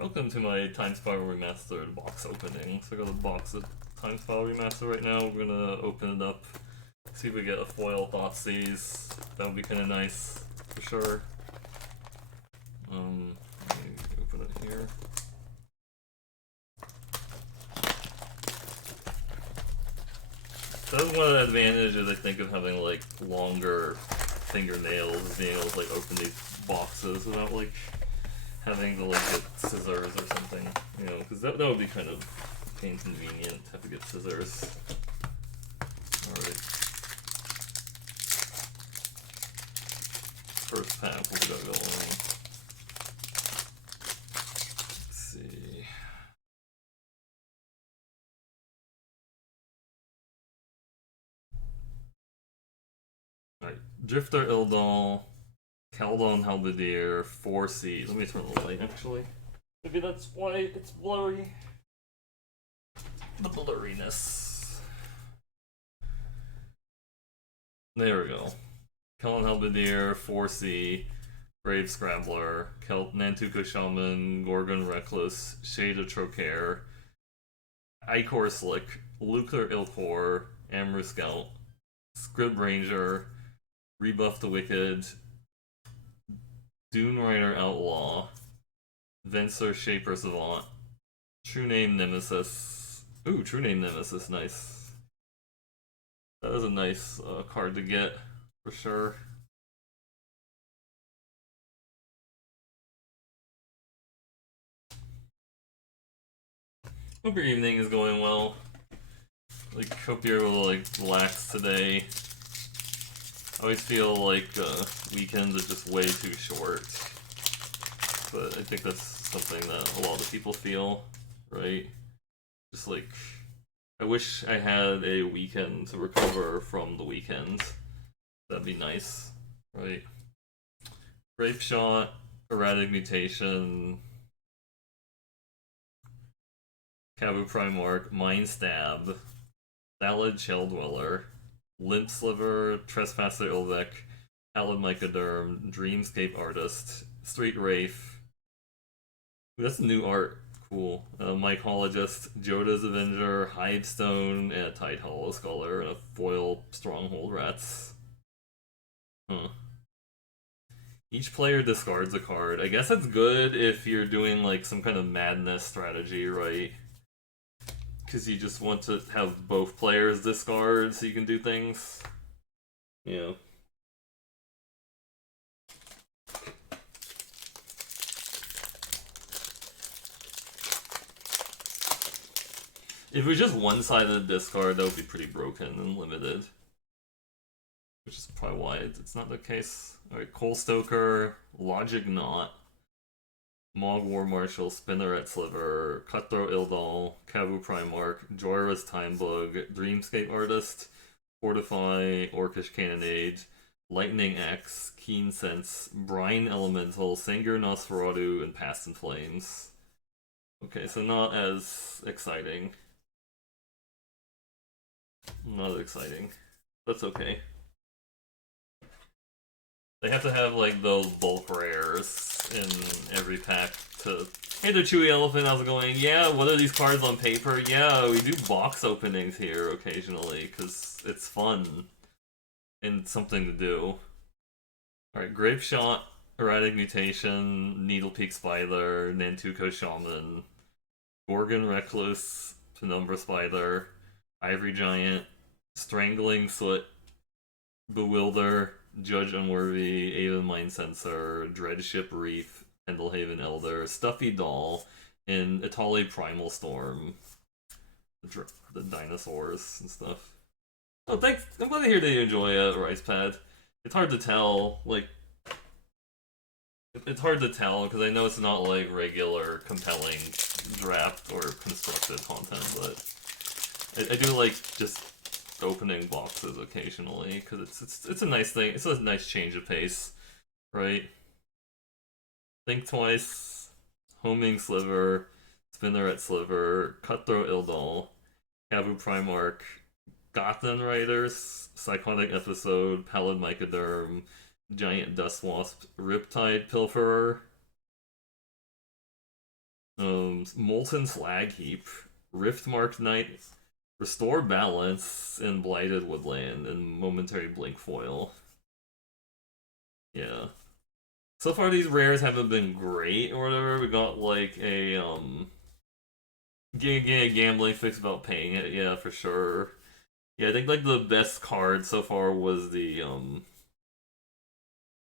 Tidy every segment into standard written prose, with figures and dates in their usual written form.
Welcome to my Time Spiral Remastered box opening. So I got a box of Time Spiral Remastered right now. We're gonna open it up, see if we get a foil Thoughtseize. That would be kind of nice, for sure. Let me open it here. That's one of the advantages, I think, of having like longer fingernails, being able to like open these boxes without like having to like get scissors or something, you know, because that would be kind of inconvenient to have to get scissors. Alright. First pack, what we got going? Let's see. Alright, Drifter Ildal, Caldon Halberdier, 4C. Let me turn the light actually. Maybe that's why it's blurry. The blurriness. There we go. Caldon Halberdier, 4C, Brave Scrambler, Nantuko Shaman, Gorgon Reckless, Shade of Trocaire, Icor Slick, Lucre Ilcor, Amru Scout, Scrib Ranger, Rebuff the Wicked, Dune Rider Outlaw, Venser Shaper Savant, True Name Nemesis. Ooh, True Name Nemesis, nice. That was a nice card to get, for sure. Hope your evening is going well. Like, hope you're able to like relax today. I always feel like weekends are just way too short, but I think that's something that a lot of people feel, right? Just like, I wish I had a weekend to recover from the weekend. That'd be nice, right? Grape Shot, Erratic Mutation, Kabu Primarch, Mind Stab, Salad Shell Dweller, Limp Sliver, Trespasser Ilvek, Pallid Mycoderm, Dreamscape Artist, Street Wraith. Ooh, that's new art. Cool. Mycologist, Joda's Avenger, Hivestone, and a Tide Hollow Scholar, and a foil Stronghold Rats. Huh. Each player discards a card. I guess that's good if you're doing like some kind of madness strategy, right? Because you just want to have both players discard so you can do things. Yeah. If it was just one side of the discard, that would be pretty broken and limited. Which is probably why it's not the case. Alright, Cole Stoker, Logic Knot, Mog War Marshal, Spinneret Sliver, Cutthroat Ildal, Kabu Primarch, Joyra's Timebug, Dreamscape Artist, Fortify, Orcish Cannonade, Lightning Axe, Keen Sense, Brine Elemental, Sengir Nosferatu, and Past in Flames. Okay, so not as exciting. Not as exciting. That's okay. They have to have like those bulk rares in every pack to. Hey there, Chewy Elephant, how's it going? Yeah, what are these cards on paper? Yeah, we do box openings here occasionally because it's fun and something to do. Alright, Grape Shot, Erratic Mutation, Needle Peak Spider, Nantuko Shaman, Gorgon Reckless, Penumbra Spider, Ivory Giant, Strangling Soot, Bewilder, Judge Unworthy, Aven Mind Sensor, Dreadship Reef, Pendlehaven Elder, Stuffy Doll, and Itali Primal Storm. The dinosaurs and stuff. Oh, thanks. I'm glad to hear that you enjoy Rice Pad. It's hard to tell, like, it's hard to tell because I know it's not like regular compelling draft or constructed content, but I do like just opening boxes occasionally because it's a nice thing. It's a nice change of pace, right? Think Twice, Homing Sliver, Spinneret Sliver, Cutthroat Ildal, Kabu Primarch, Gotham Riders, Psychotic Episode, Pallid Mycoderm, Giant Dust Wasp, Riptide Pilferer. Molten Slag Heap, Riftmark Knight, Restore Balance, and Blighted Woodland, and Momentary Blink Foil. Yeah. So far, these rares haven't been great or whatever. We got like a gambling fix about paying it. Yeah, for sure. Yeah, I think like the best card so far was the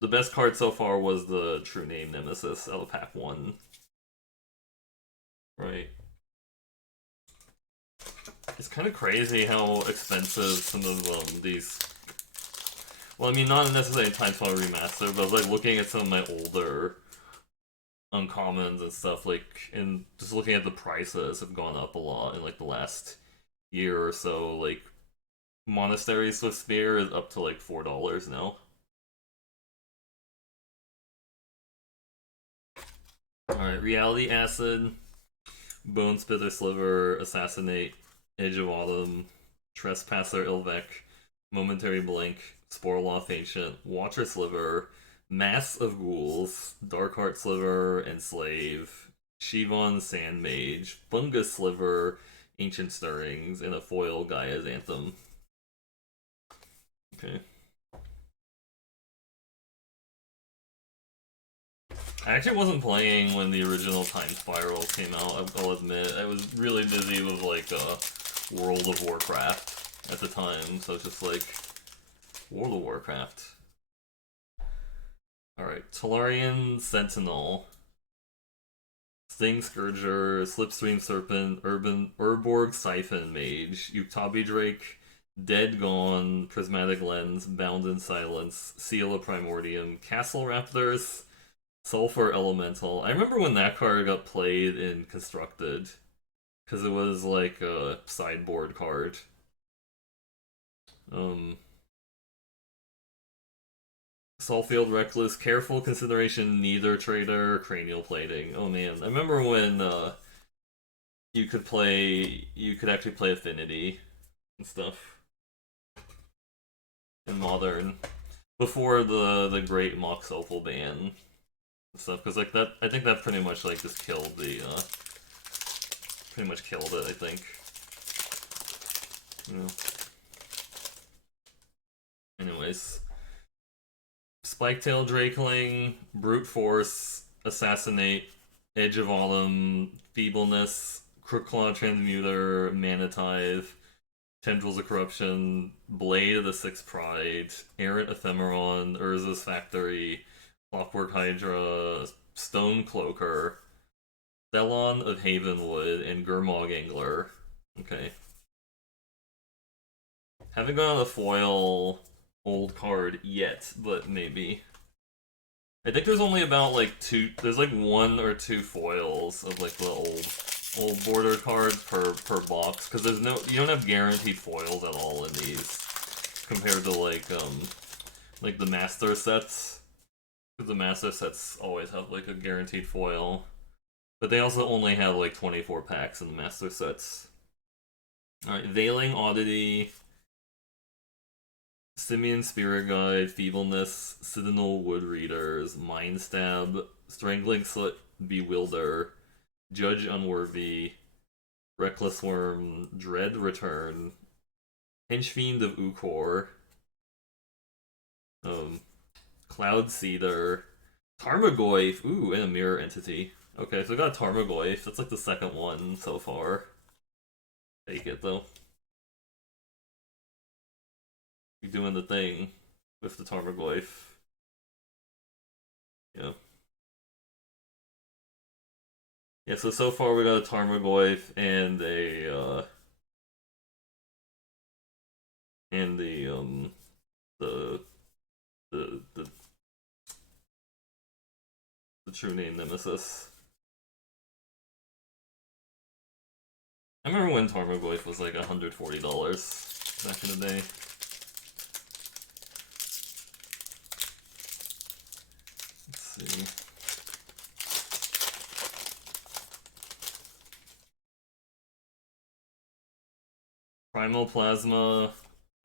best card so far was the True Name Nemesis out of pack one. Right. It's kind of crazy how expensive some of these. Well, I mean, not necessarily Time Spiral Remastered, but I was like looking at some of my older uncommons and stuff, like, and just looking at the prices have gone up a lot in like the last year or so. Like, Monastery Swift Spear is up to like $4 now. Alright, Reality Acid, Bone Spitter Sliver, Assassinate, Edge of Autumn, Trespasser Ilvec, Momentary Blink, Sporloth Ancient, Watcher Sliver, Mass of Ghouls, Darkheart Sliver, Enslave, Shivon Sand Mage, Bunga Sliver, Ancient Stirrings, and a foil Gaia's Anthem. Okay. I actually wasn't playing when the original Time Spiral came out, I'll admit. I was really busy with, like, World of Warcraft at the time, so it's just like, World of Warcraft. Alright, Tolarian Sentinel, Sting Scourger, Slipstream Serpent, Urborg Siphon Mage, Uktabi Drake, Dead Gone, Prismatic Lens, Bound in Silence, Seal of Primordium, Castle Raptors, Sulfur Elemental. I remember when that card got played in Constructed, because it was like a sideboard card. Soulfield Reckless, Careful Consideration, Neither Trader, Cranial Plating. Oh man, I remember when you could actually play Affinity and stuff in Modern before the Great Mox Opal ban and stuff. Because like that, I think that pretty much like just killed the pretty much killed it. I think. Anyways. Spiketail Drakeling, Brute Force, Assassinate, Edge of Autumn, Feebleness, Crookclaw Transmuter, Manatithe, Tendrils of Corruption, Blade of the Sixth Pride, Errant Ephemeron, Urza's Factory, Clockwork Hydra, Stone Cloaker, Thelon of Havenwood, and Gurmag Angler. Okay. Haven't gone a foil old card yet, but maybe. I think there's only about like there's like one or two foils of like the old border cards per box, because there's you don't have guaranteed foils at all in these compared to like the master sets, because the master sets always have like a guaranteed foil, but they also only have like 24 packs in the master sets. Alright, Veiling Oddity, Simian Spirit Guide, Feebleness, Citadel Wood Readers, Mind Stab, Strangling Slit, Bewilder, Judge Unworthy, Reckless Worm, Dread Return, Henchfiend of Ukor, Cloud Seeder, Tarmogoyf, ooh, and a Mirror Entity. Okay, so we got Tarmogoyf, that's like the second one so far. Take it though. You're doing the thing with the Tarmogoyf. Yeah. Yeah, so far we got a Tarmogoyf and a and the the the the True Name Nemesis. I remember when Tarmogoyf was like $140 back in the day. Let's see. Primal Plasma,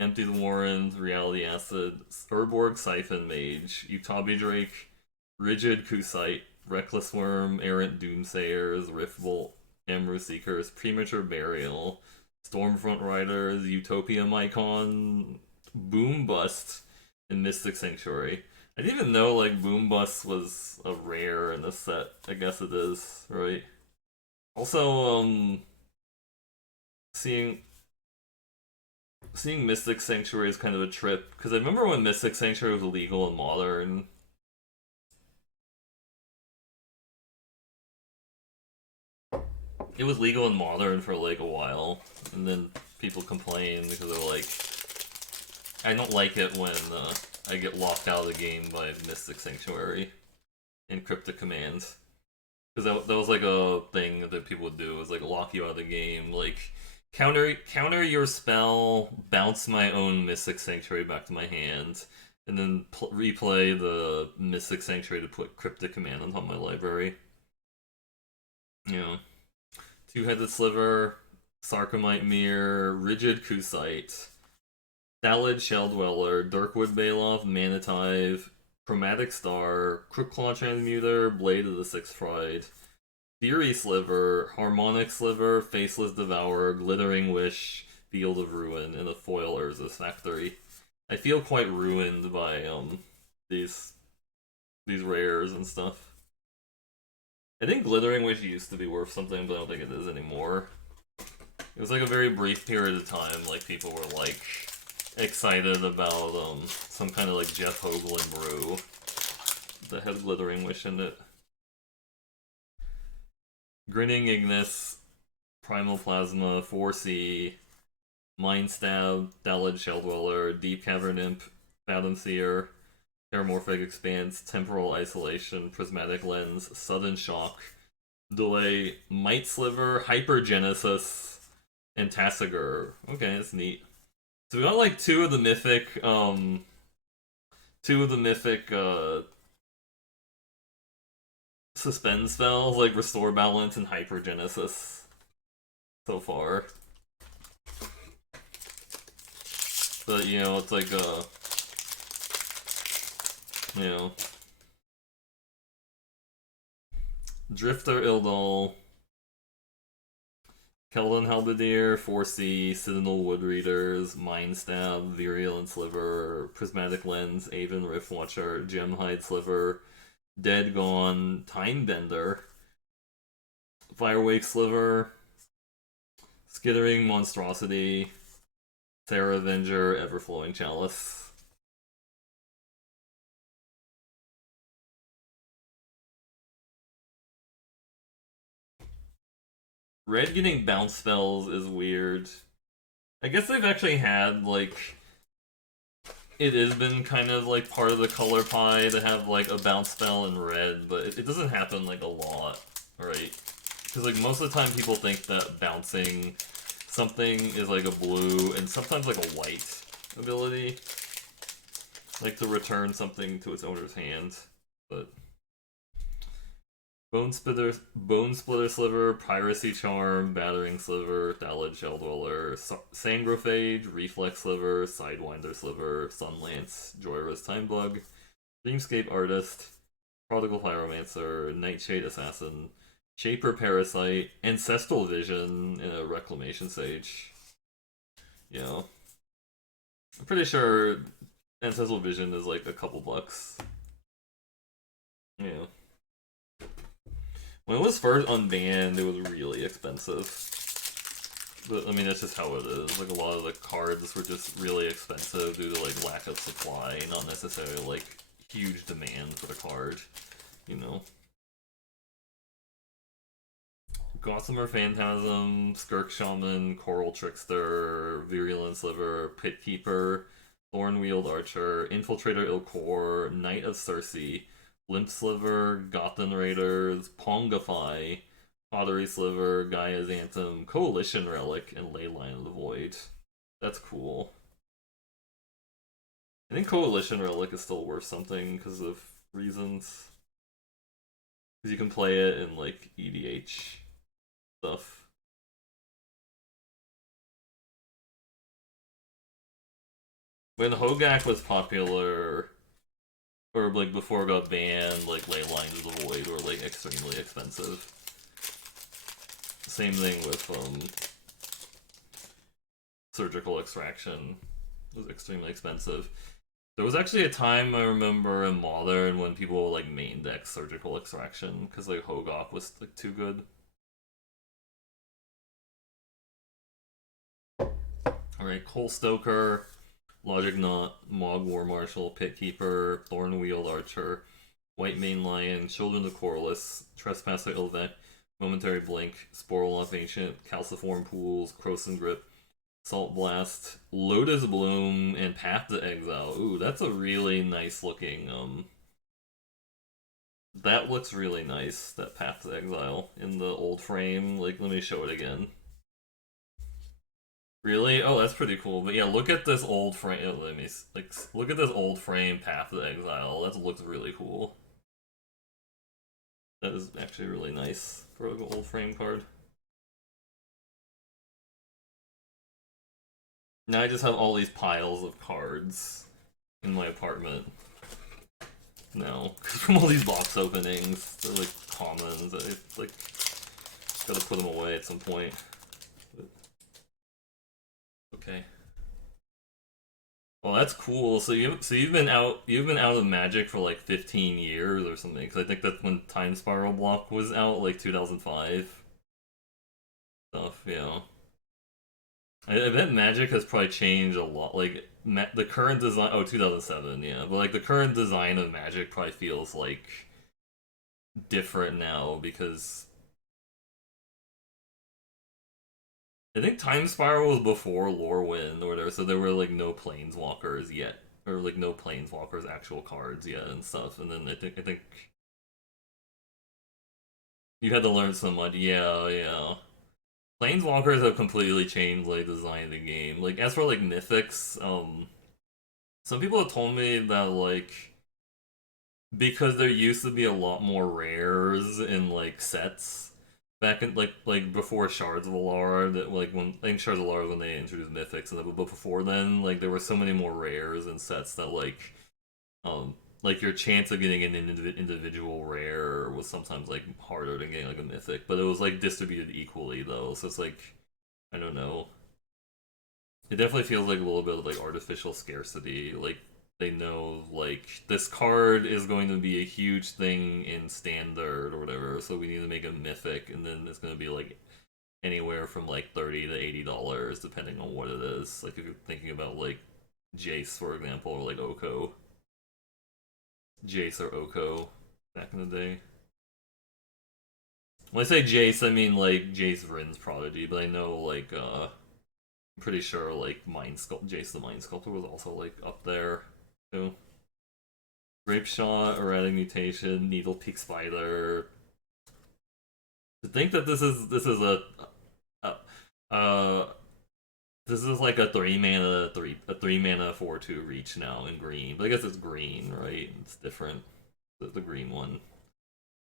Empty the Warrens, Reality Acid, Urborg Siphon Mage, Utabi Drake, Rigid Kusite, Reckless Worm, Errant Doomsayers, Riftbolt, Emerald Seekers, Premature Burial, Stormfront Riders, Utopia Mycon, Boom Bust, and Mystic Sanctuary. I didn't even know like Boom Bust was a rare in this set. I guess it is, right? Also, seeing Mystic Sanctuary is kind of a trip because I remember when Mystic Sanctuary was illegal in Modern. It was legal in Modern for like a while, and then people complained because they're like, I don't like it when I get locked out of the game by Mystic Sanctuary and Cryptic Commands. Because that was like a thing that people would do, was like lock you out of the game, like counter your spell, bounce my own Mystic Sanctuary back to my hand, and then replay the Mystic Sanctuary to put Cryptic Command on top of my library. You know. Two-Headed Sliver, Sarcomite Mirror, Rigid Kusite, Thallid Shelldweller, Dirkwood Baloth, Manitive, Chromatic Star, Crookclaw Transmuter, Blade of the Sixth Pride, Fury Sliver, Harmonic Sliver, Faceless Devourer, Glittering Wish, Field of Ruin, and a foil Urza's Factory. I feel quite ruined by these rares and stuff. I think Glittering Wish used to be worth something, but I don't think it is anymore. It was like a very brief period of time, like people were like excited about some kind of like Jeff Hoagland brew that had Glittering Wish in it. Grinning Ignis, Primal Plasma, 4C, Mind Stab, Thallid Shelldweller, Deep Cavern Imp, Phantom Seer, Paramorphic Expanse, Temporal Isolation, Prismatic Lens, Sudden Shock, Delay, Might Sliver, Hypergenesis, and Tassiger. Okay, that's neat. So we got like two of the mythic suspend spells, like Restore Balance and Hypergenesis so far. But you know, it's like you know, Drifter Ildol, Keldon Halberdier, 4C, Citadel Woodreaders, Mind Stab, Virulent Sliver, Prismatic Lens, Aven Riftwatcher, Gemhide Sliver, Dead Gone, Time Bender, Firewake Sliver, Skittering Monstrosity, Terra Avenger, Everflowing Chalice. Red getting bounce spells is weird. I guess they've actually had, like, it has been kind of like part of the color pie to have like a bounce spell in red, but it doesn't happen like a lot, right? Because like most of the time people think that bouncing something is like a blue and sometimes like a white ability, like to return something to its owner's hand, but Bone Splitter Sliver, Piracy Charm, Battering Sliver, Thallid Shelldweller, Sangrophage, Reflex Sliver, Sidewinder Sliver, Sunlance, Joyrus Timebug, Dreamscape Artist, Prodigal Pyromancer, Nightshade Assassin, Shaper Parasite, Ancestral Vision, and a Reclamation Sage. You know, I'm pretty sure Ancestral Vision is like a couple bucks. Yeah. When it was first unbanned, it was really expensive. But, I mean, that's just how it is. Like, a lot of the cards were just really expensive due to, like, lack of supply, not necessarily, like, huge demand for the card, you know? Gossamer Phantasm, Skirk Shaman, Coral Trickster, Virulent Sliver, Pit Keeper, Thornwield Archer, Infiltrator Ilkor, Knight of Circe, Limp Sliver, Gothan Raiders, Pongify, Pottery Sliver, Gaia's Anthem, Coalition Relic, and Leyline of the Void. That's cool. I think Coalition Relic is still worth something because of reasons. Because you can play it in, like, EDH stuff. When Hogak was popular, Or like before it got banned, like Ley Lines of the Void were like extremely expensive. Same thing with surgical extraction. It was extremely expensive. There was actually a time I remember in Modern when people like main deck surgical extraction because like Hogok was like too good. Alright, Cole Stoker, Logic Knot, Mog War Marshal, Pit Keeper, Thorn Wheel Archer, White Mane Lion, Children of Corliss, Trespasser Ilvek, Momentary Blink, Sporoloff Ancient, Calciform Pools, Croson Grip, Salt Blast, Lotus Bloom, and Path to Exile. Ooh, that's a really nice looking, that looks really nice, that Path to Exile in the old frame. Like, let me show it again. Really? Oh, that's pretty cool. But yeah, look at this old frame. Let me, like, look at this old frame Path to Exile. That looks really cool. That is actually really nice for an old frame card. Now I just have all these piles of cards in my apartment. No, from all these box openings, they're like commons. I like gotta put them away at some point. But, okay. Well, that's cool. You've been out of Magic for like 15 years or something. Because I think that's when Time Spiral Block was out, like 2005 stuff. Yeah. I bet Magic has probably changed a lot. Like the current design. Oh, 2007. Yeah, but like the current design of Magic probably feels like different now because I think Time Spiral was before Lorwyn or whatever, so there were like no planeswalkers yet, or like no planeswalkers actual cards yet and stuff. And then I think you had to learn so much. Yeah, yeah. Planeswalkers have completely changed like design of the game. Like as for like mythics, some people have told me that like because there used to be a lot more rares in like sets back in like before Shards of Alara, that like when I think Shards of Alara when they introduced mythics, and but before then like there were so many more rares in sets that um like your chance of getting an individual rare was sometimes like harder than getting like a mythic, but it was like distributed equally though, so it's like I don't know. It definitely feels like a little bit of like artificial scarcity. Like they know like this card is going to be a huge thing in standard or whatever, so we need to make a mythic, and then it's going to be like anywhere from like $30 to $80 depending on what it is. Like if you're thinking about like Jace for example, or like Oko, Jace or Oko back in the day. When I say Jace, I mean like Jace Vryn's Prodigy, but I know like I'm pretty sure like Jace the Mind Sculptor was also like up there too. Grape Shot, Erratic Mutation, Needle Peak Spider. To think that this is a uh this is like a three mana 4/2 reach now in green. But I guess it's green, right? It's different. The green one.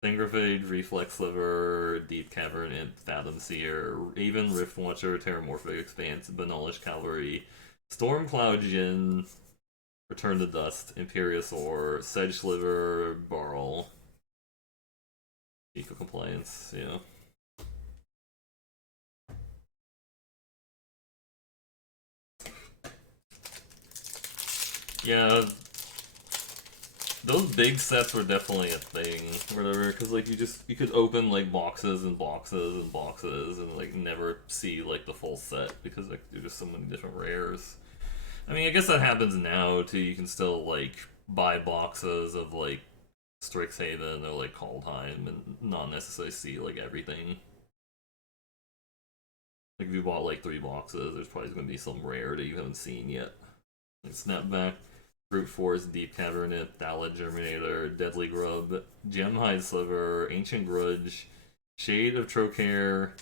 Sangrifage, Reflex Sliver, Deep Cavern, and Fathom Seer, Raven, Rift Watcher, Terramorphic Expanse, Banalish Cavalry, Stormcloud Jin, Return to Dust, Imperiosaur, Sedge Sliver, Barl. Eco Compliance, yeah. Yeah, those big sets were definitely a thing, whatever, because like you could open like boxes and boxes and boxes and like never see like the full set because like there's just so many different rares. I mean, I guess that happens now too. You can still like buy boxes of like Strixhaven or like Kaldheim and not necessarily see like everything. Like if you bought like 3 boxes, there's probably going to be some rare that you haven't seen yet. Like Snapback, Brute Force, Deep Cavernate, Thallid Germinator, Deadly Grub, Gemhide Sliver, Ancient Grudge, Shade of Trocare,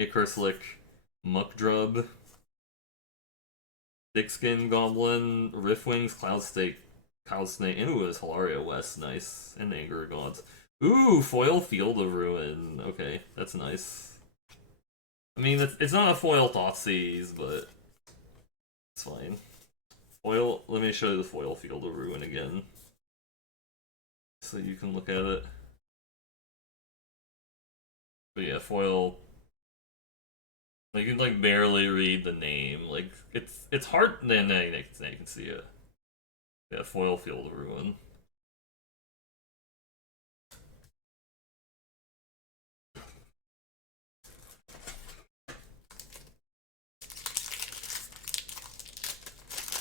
Icarslick, Muckdrub, Thickskin Goblin, Riftwings, Cloud Snake, and ooh, it's Hilaria West, nice, and Anger Gods. Ooh, foil Field of Ruin. Okay, that's nice. I mean, it's not a foil Thoughtseize, but it's fine. Foil. Let me show you the foil Field of Ruin again. so you can look at it. But yeah, foil. Like, you can like barely read the name. Like it's hard. Now you can see it. Yeah, foil Field of Ruin.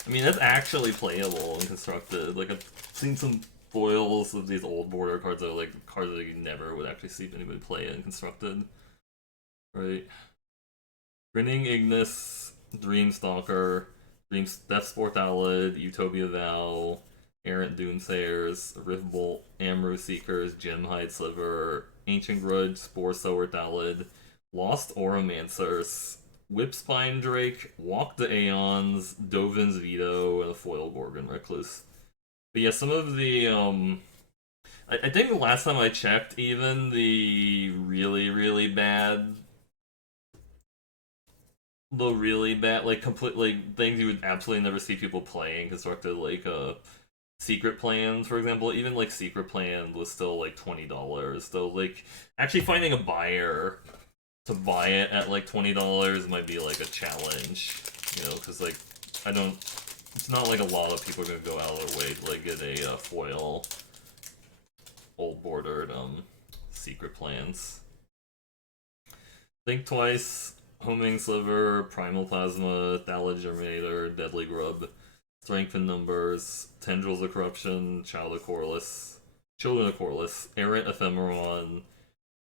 I mean, that's actually playable and constructed. Like, I've seen some foils of these old border cards that are like cards that you never would actually see anybody play in constructed. Right? Grinning Ignis, Dreamstalker, Death Sport Alid, Utopia Vow, Errant Doomsayers, Riftbolt, Amru Seekers, Gemhide Sliver, Ancient Grudge, Spore Sower Alid, Lost Oromancers, Whipspine Drake, Walk the Aeons, Dovin's Veto, and a Foil Gorgon Recluse. But yeah, some of the I think the last time I checked, even the really bad, like completely things you would absolutely never see people playing constructed, like secret plans, for example. Even like secret plan was still like $20. So like actually finding a buyer to buy it at like $20 might be like a challenge, you know, because like I don't. It's not like a lot of people are gonna go out of their way to like get a foil old bordered secret plans. Think Twice, Homing Sliver, Primal Plasma, Thalid Germinator, Deadly Grub, Strength in Numbers, Tendrils of Corruption, Children of Corliss, Errant Ephemeron,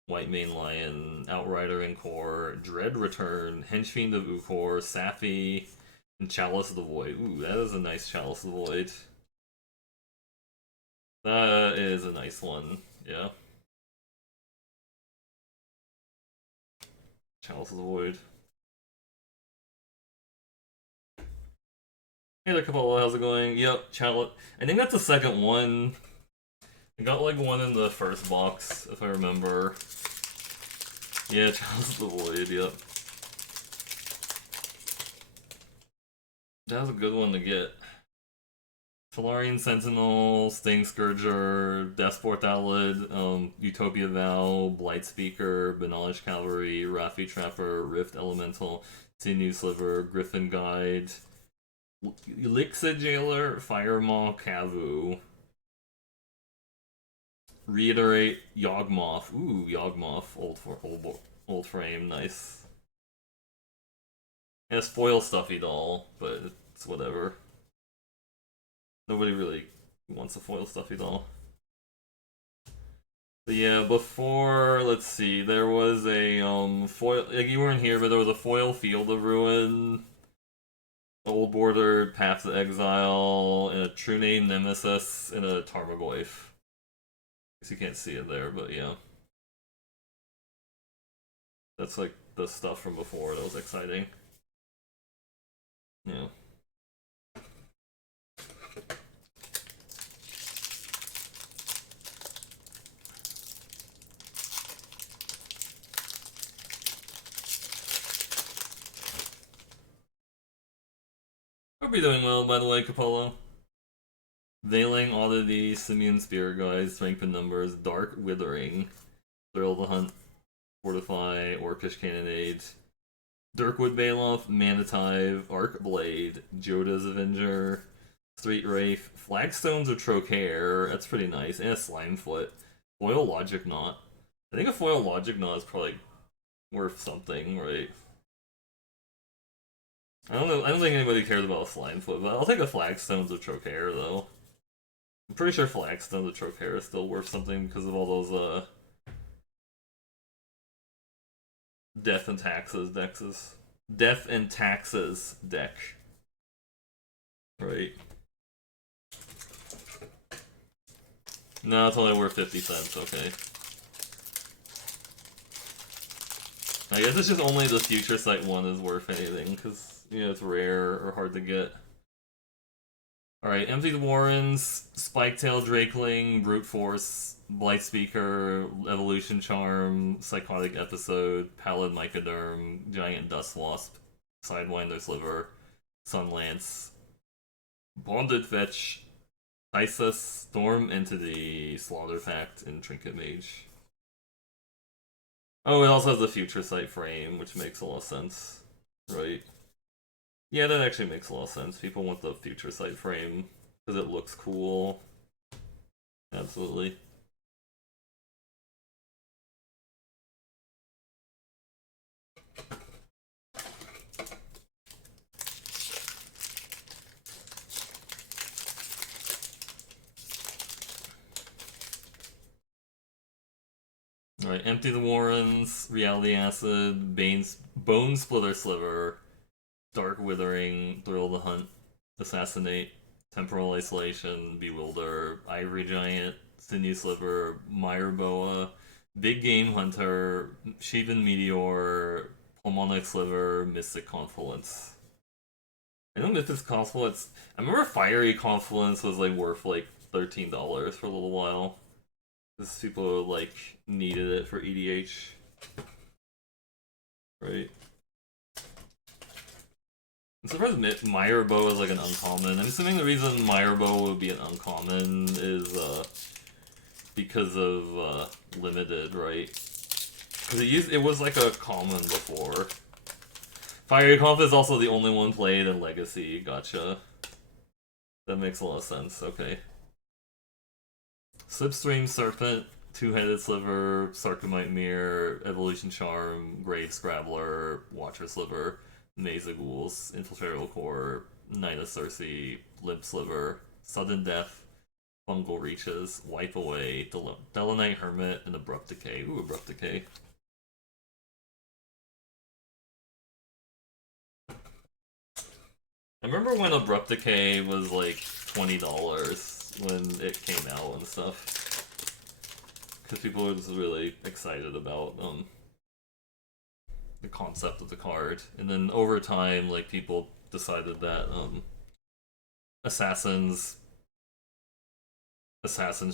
White Mane Lion, Outrider in Core, Dread Return, Henchfiend of Ukor, Sappy, and Chalice of the Void. Ooh, that is a nice Chalice of the Void. That is a nice one, yeah. Chalice of the Void. Hey there, Capella, how's it going? Yep, Chalice. I think that's the second one. I got like one in the first box, if I remember. Yeah, Chalice of the Void, yep. That was a good one to get. Solarian Sentinel, Sting Scourger, Deathsport Alid, Utopia Vow, Blight Speaker, Banalish Cavalry, Rafi Trapper, Rift Elemental, Sinew Sliver, Griffin Guide, Elixa Jailer, Firemaw, Kavu. Reiterate, Yawgmoth. Ooh, Yawgmoth, old frame, nice. Yeah, it's foil stuffy doll, but it's whatever. Nobody really wants a foil stuffy doll. But yeah, before, let's see, there was a foil, like you weren't here, but there was a foil Field of Ruin, old bordered Paths of Exile, and a True Name Nemesis, and a Tarmogoyf. Guess you can't see it there, but yeah. That's like the stuff from before that was exciting. Yeah. Hope you're doing well, by the way, Capello. Veiling Oddity, Simian Spear Guys, Strength in Numbers, Dark Withering, Thrill the Hunt, Fortify, Orcish Cannonade, Dirkwood Baloth, Manative, Arc Blade, Joda's Avenger, Street Wraith, Flagstones of Trocaire, that's pretty nice, and a Slimefoot. Foil Logic Knot. I think a Foil Logic Knot is probably worth something, right? I don't know. I don't think anybody cares about a Slimefoot, but I'll take a Flagstones of Trocaire though. I'm pretty sure Flagstones of Trocaire is still worth something because of all those Death and Taxes dexes. Death and Taxes deck. Right. No, it's only worth 50 cents, okay. I guess it's just only the Future Sight one is worth anything, because, you know, it's rare or hard to get. Alright, Emptied Warrens, Spiketail Drakeling, Brute Force, Blight Speaker, Evolution Charm, Psychotic Episode, Pallid Mycoderm, Giant Dust Wasp, Sidewinder Sliver, Sunlance, Bonded Fetch, Isis, Storm, Entity, Slaughter Pact, and Trinket Mage. Oh, it also has the Future Sight frame, which makes a lot of sense. Right. Yeah, that actually makes a lot of sense. People want the Future Sight frame because it looks cool. Absolutely. Alright, Empty the Warrens, Reality Acid, Bone Splitter Sliver, Dark Withering, Thrill the Hunt, Assassinate, Temporal Isolation, Bewilder, Ivory Giant, Sinew Sliver, Mire Boa, Big Game Hunter, Sheevan Meteor, Pulmonic Sliver, Mystic Confluence. I know Mystic Confluence. I remember Fiery Confluence was like worth like $13 for a little while. Because people like needed it for EDH. Right. I'm surprised Mirebo is like an uncommon. I'm assuming the reason Mirebo would be an uncommon is because of limited, right? Because it was like a common before. Fiery Conf is also the only one played in Legacy. Gotcha. That makes a lot of sense. Okay. Slipstream Serpent, Two-Headed Sliver, Sarcomite Mirror, Evolution Charm, Grave Scrabbler, Watcher Sliver, Maze of Ghouls, Infiltrator Core, Knight of Circe, Limp Sliver, Sudden Death, Fungal Reaches, Wipe Away, Delanite Hermit, and Abrupt Decay. Ooh, Abrupt Decay. I remember when Abrupt Decay was like $20 when it came out and stuff. Because people were just really excited about the concept of the card. And then over time, like, people decided that Assassin's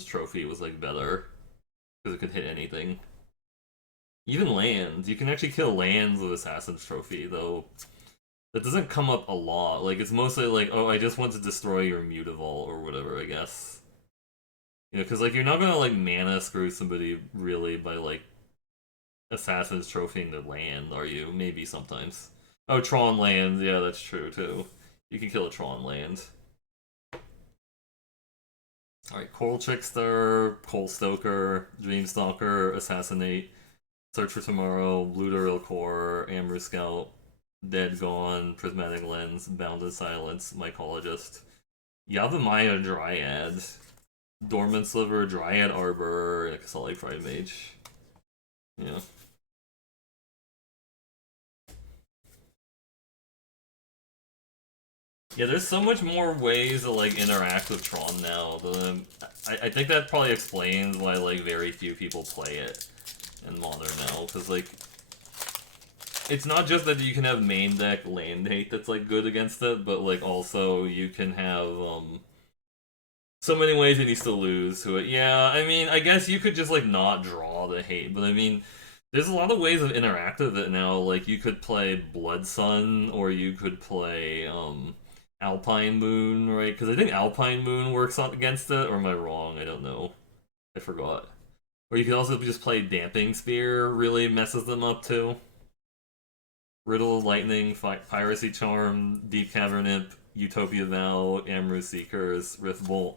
Trophy was like better because it could hit anything. Even lands. You can actually kill lands with Assassin's Trophy, though that doesn't come up a lot. Like, it's mostly like, oh, I just want to destroy your Mutavault or whatever, I guess. You know, because, like, you're not gonna, like, mana screw somebody, really, by, like, Assassin's Trophying their land, are you? Maybe sometimes. Oh, Tron lands, yeah, that's true, too. You can kill a Tron land. Alright, Coral Trickster, Coal Stoker, Dreamstalker, Assassinate, Search for Tomorrow, Looter Core, Amber Scout, Dead Gone, Prismatic Lens, Bounded Silence, Mycologist, Yavimaya Dryad, Dormant Sliver, Dryad Arbor, and Exali Pride Mage. Yeah. Yeah, there's so much more ways to like interact with Tron now. I think that probably explains why like very few people play it in Modern now, because like it's not just that you can have main deck land hate that's like good against it, but like also you can have so many ways it needs to lose to it. Yeah, I mean, I guess you could just like not draw the hate, but I mean, there's a lot of ways of interact with it now. Like you could play Blood Sun, or you could play Alpine Moon, right? Because I think Alpine Moon works against it, or am I wrong? I don't know. I forgot. Or you could also just play Damping Spear, really messes them up too. Riddle of Lightning, Piracy Charm, Deep Cavern Imp, Utopia Vow, Amru Seekers, Riftbolt,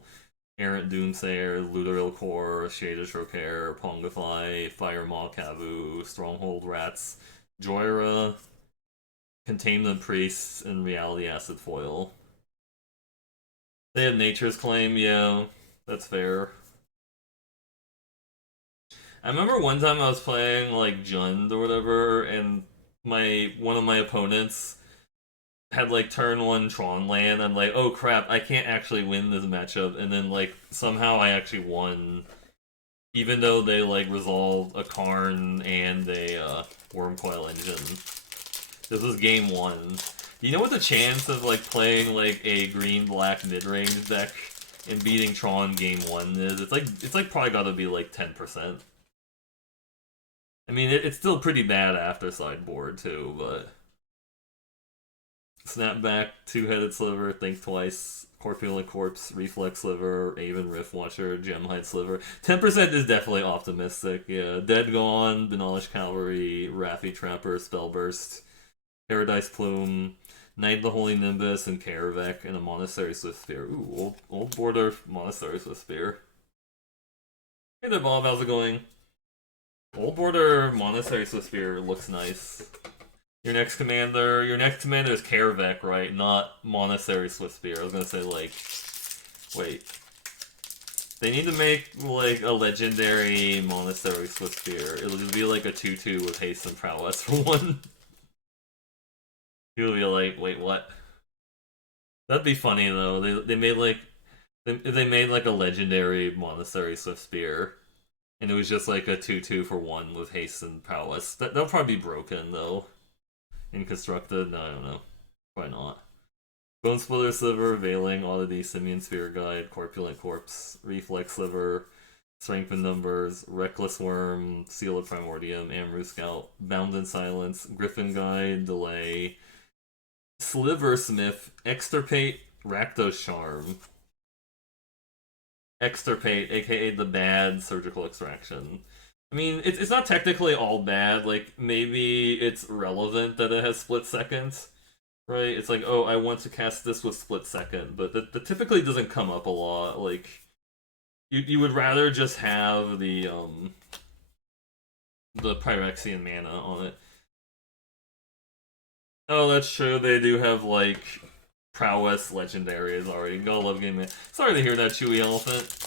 Errant Doomsayer, Ludaril Core, Shade of Trocaire, Pongify, Fire Maw Kavu, Stronghold Rats, Joyra, Containment Priests, and Reality Acid Foil. They have Nature's Claim, yeah, that's fair. I remember one time I was playing like Jund or whatever, and one of my opponents had like turn one Tron land. I'm like, oh crap, I can't actually win this matchup, and then like somehow I actually won, even though they like resolved a Karn and a Wormcoil Engine. This was game one. You know what the chance of like playing like a green-black mid-range deck and beating Tron game one is? It's like probably gotta be like 10%. I mean, it's still pretty bad after sideboard too, but Snapback, Two-Headed Sliver, Think Twice, Corpulent Corpse, Reflex Sliver, Avon Rift Watcher, Gemhide Sliver. 10% is definitely optimistic, yeah. Dead Gone, Benalish Cavalry, Raffi Trapper, Spellburst, Paradise Plume, Knight the Holy Nimbus, and Karavek, and a Monastery Swift Spear. Ooh, old border Monastery Swift Spear. Hey there, Bob, how's it going? Old border Monastery Swift Spear looks nice. Your next commander is Karavek, right? Not Monastery Swift Spear. I was gonna say, like, wait. They need to make, like, a legendary Monastery Swift Spear. It'll just be like a 2-2 with haste and prowess for one. You'll be like, wait, what? That'd be funny though. They made like they made like a legendary Monastery Swift Spear, and it was just like a 2-2 for one with haste and prowess. That'll probably be broken though. And constructed. No, I don't know. Why not? Bone Splitter Sliver, Veiling, Oddity, Simian Sphere Guide, Corpulent Corpse, Reflex Sliver, Strength in Numbers, Reckless Worm, Seal of Primordium, Amru Scout, Bound in Silence, Griffin Guide, Delay, Sliversmith, Extirpate, Rakdos Charm. Extirpate, aka the bad surgical extraction. I mean, it's not technically all bad. Like, maybe it's relevant that it has split second, right? It's like, oh, I want to cast this with split second, but that typically doesn't come up a lot. Like, you would rather just have the Pyrexian mana on it. Oh, that's true. They do have, like, prowess legendaries already. Gotta love game, man. Sorry to hear that, Chewy Elephant.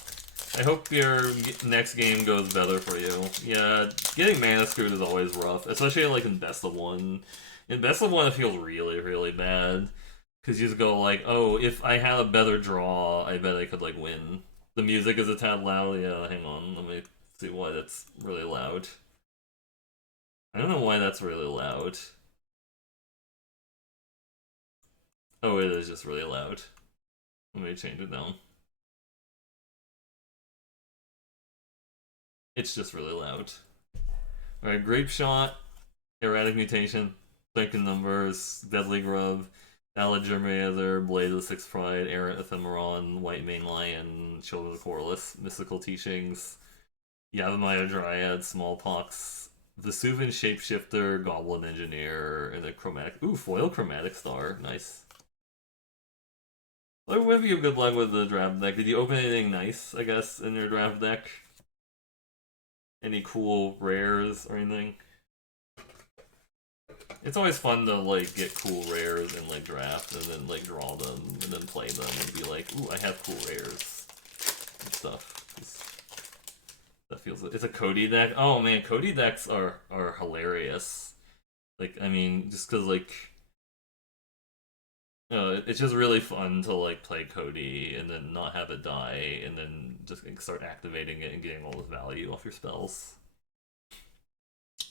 I hope your next game goes better for you. Yeah, getting mana screwed is always rough, especially like in Best of One. In Best of One, it feels really, really bad. Because you just go like, oh, if I had a better draw, I bet I could like win. The music is a tad loud. Yeah, hang on. Let me see why that's really loud. I don't know why that's really loud. Oh, it is just really loud. Let me change it down. It's just really loud. Alright, Grape Shot, Erratic Mutation, Second Numbers, Deadly Grub, Alad Germaether, Blade of the Sixth Pride, Errant Ephemeron, White Mane Lion, Children of Corliss, Mystical Teachings, Yavimaya Dryad, Smallpox, Vesuvian Shapeshifter, Goblin Engineer, and a Chromatic. Ooh, Foil Chromatic Star. Nice. What have you good luck with the draft deck? Did you open anything nice, I guess, in your draft deck? Any cool rares or anything? It's always fun to like get cool rares and like draft and then like draw them and then play them and be like, ooh, I have cool rares and stuff. That feels it's a Cody deck. Oh man, Cody decks are hilarious. Like I mean, just because like it's just really fun to like play Cody and then not have it die and then just like, start activating it and getting all the value off your spells.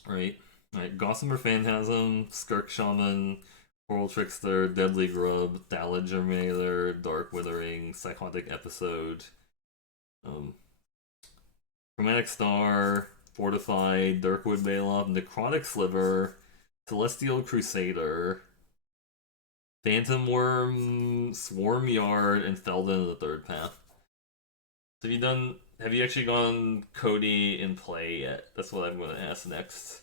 Right. Right, Gossamer Phantasm, Skirk Shaman, Coral Trickster, Deadly Grub, Thalager Mailer, Dark Withering, Psychotic Episode, Chromatic Star, Fortified, Dirkwood Bailoff, Necrotic Sliver, Celestial Crusader, Phantom Worm, Swarm Yard, and Felden of the Third Path. So have you actually gone Cody in play yet? That's what I'm going to ask next.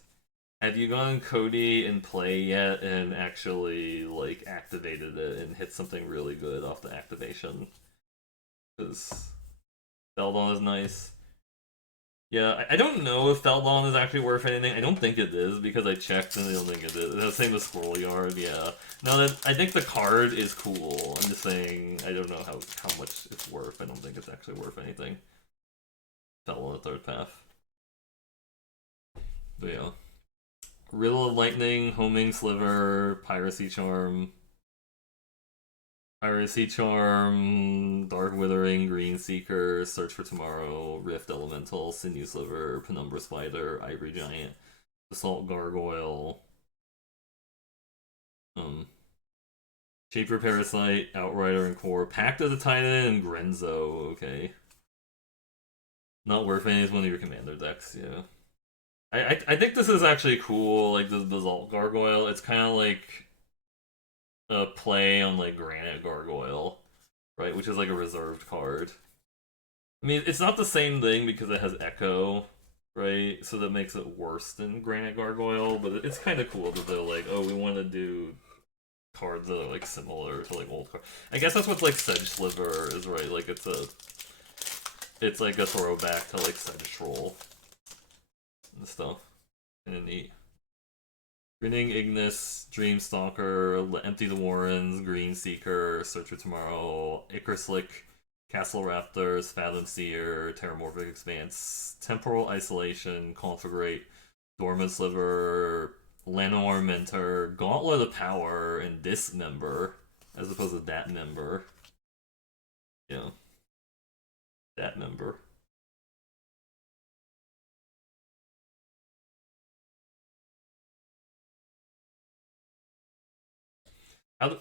Have you gone Cody in play yet and actually like activated it and hit something really good off the activation? Because Feldon is nice. Yeah, I don't know if Feldon is actually worth anything. I don't think it is because I checked and I don't think it is. It's the same as Squirrel Yard, yeah. No, I think the card is cool. I'm just saying I don't know how much it's worth. I don't think it's actually worth anything. Feldon the Third Path. But yeah. Riddle of Lightning, Homing Sliver, Piracy Charm, Dark Withering, Green Seeker, Search for Tomorrow, Rift Elemental, Sinew Sliver, Penumbra Spider, Ivory Giant, Assault Gargoyle, Shaper Parasite, Outrider and Core, Pact of the Titan, and Grenzo, okay. Not worth any as one of your commander decks, yeah. I think this is actually cool, like this Basalt Gargoyle. It's kind of like a play on like Granite Gargoyle. right? Which is like a reserved card. I mean, it's not the same thing because it has Echo, right? So that makes it worse than Granite Gargoyle, but it's kind of cool that they're like, oh, we want to do cards that are like similar to like old cards. I guess that's what like Sedge Sliver is, right? Like it's like a throwback to like Sedge Troll and stuff. Kinda neat. Grinning Ignis, Dreamstalker, Empty the Warrens, Green Seeker, Search for Tomorrow, Icarslick, Castle Raptors, Fathom Seer, Terramorphic Expanse, Temporal Isolation, Conflagrate, Dormant Sliver, Llanowar Mentor, Gauntlet of Power, and Dismember, as opposed to that member. Yeah. That member. How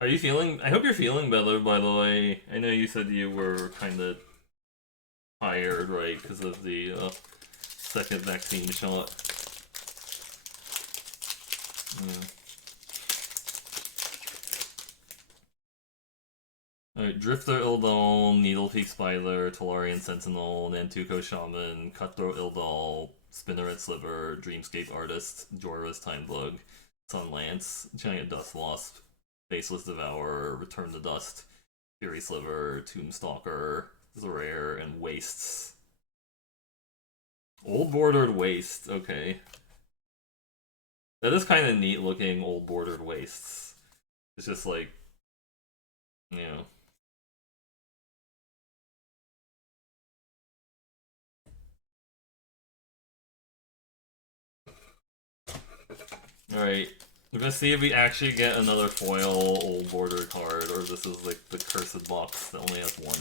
are you feeling? I hope you're feeling better, by the way. I know you said you were kind of tired, right, because of the second vaccine shot. Yeah. Alright, Drifter Ildal, Needlepeak Spider, Tolarian Sentinel, Nantuko Shaman, Cutthroat Ildal, Spinneret Sliver, Dreamscape Artist, Jorah's Time Bug, Sunlance, Giant Dust Wasp, Faceless Devourer, Return to Dust, Fury Sliver, Tombstalker, Zorair, and Wastes. Old Bordered Waste, okay. That is kind of neat looking Old Bordered Wastes. It's just like, you know. Alright, we're gonna see if we actually get another foil Old Border card, or this is like the cursed box that only has one.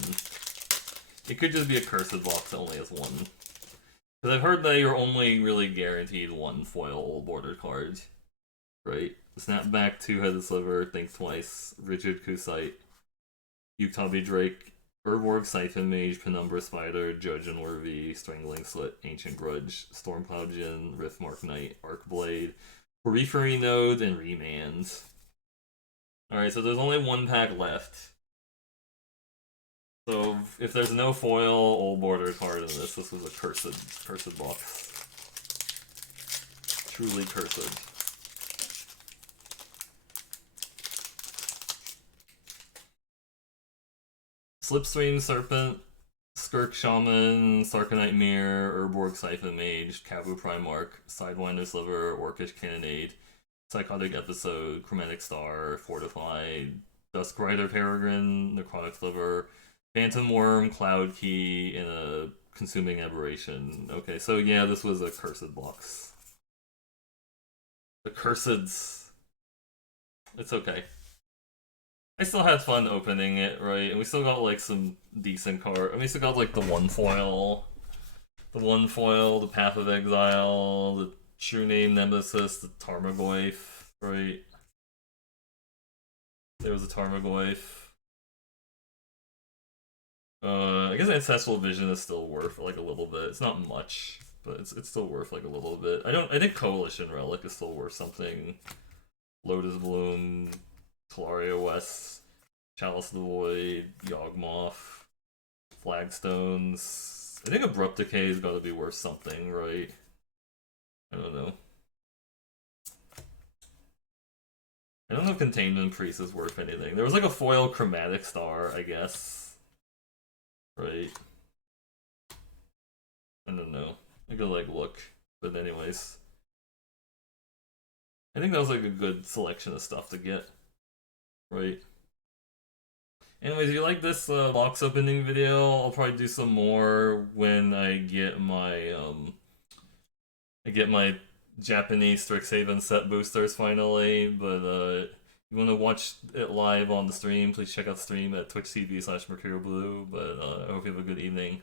It could just be a cursed box that only has one. Because I've heard that you're only really guaranteed one foil Old Border card. Right? Snapback, Two-Headed Sliver, Think Twice, Rigid Kusite, Uktabi Drake, Urborg Siphon Mage, Penumbra Spider, Judge and Worthy, Strangling Slit, Ancient Grudge, Stormcloud Jin, Riftmark Knight, Arcblade, Periphery Node, and Remand. Alright, so there's only one pack left. So if there's no foil Old Border card in this was a cursed box. Truly cursed. Slipstream Serpent, Skirk Shaman, Sarkanite Mirror, Urborg Siphon Mage, Kavu Primarch, Sidewinder Sliver, Orcish Cannonade, Psychotic Episode, Chromatic Star, Fortified, Dusk Rider Peregrine, Necrotic Sliver, Phantom Worm, Cloud Key, and a Consuming Aberration. Okay, so yeah, this was a cursed box. The curseds. It's okay. I still had fun opening it, right? And we still got like some decent card. I mean, we still got like the one foil, the Path of Exile, the True Name Nemesis, the Tarmogoyf, right? There was a Tarmogoyf. I guess Ancestral Vision is still worth like a little bit. It's not much, but it's still worth like a little bit. I think Coalition Relic is still worth something. Lotus Bloom, Talaria West, Chalice of the Void, Yawgmoth, Flagstones. I think Abrupt Decay's gotta be worth something, right? I don't know. I don't know if Containment Priest is worth anything. There was like a foil Chromatic Star, I guess. Right? I don't know. I could like look. But anyways. I think that was like a good selection of stuff to get. Right? Anyways, if you like this box opening video, I'll probably do some more when I get my Japanese Strixhaven set boosters finally. But if you want to watch it live on the stream, please check out the stream at twitch.tv/MercurioBlue. But I hope you have a good evening.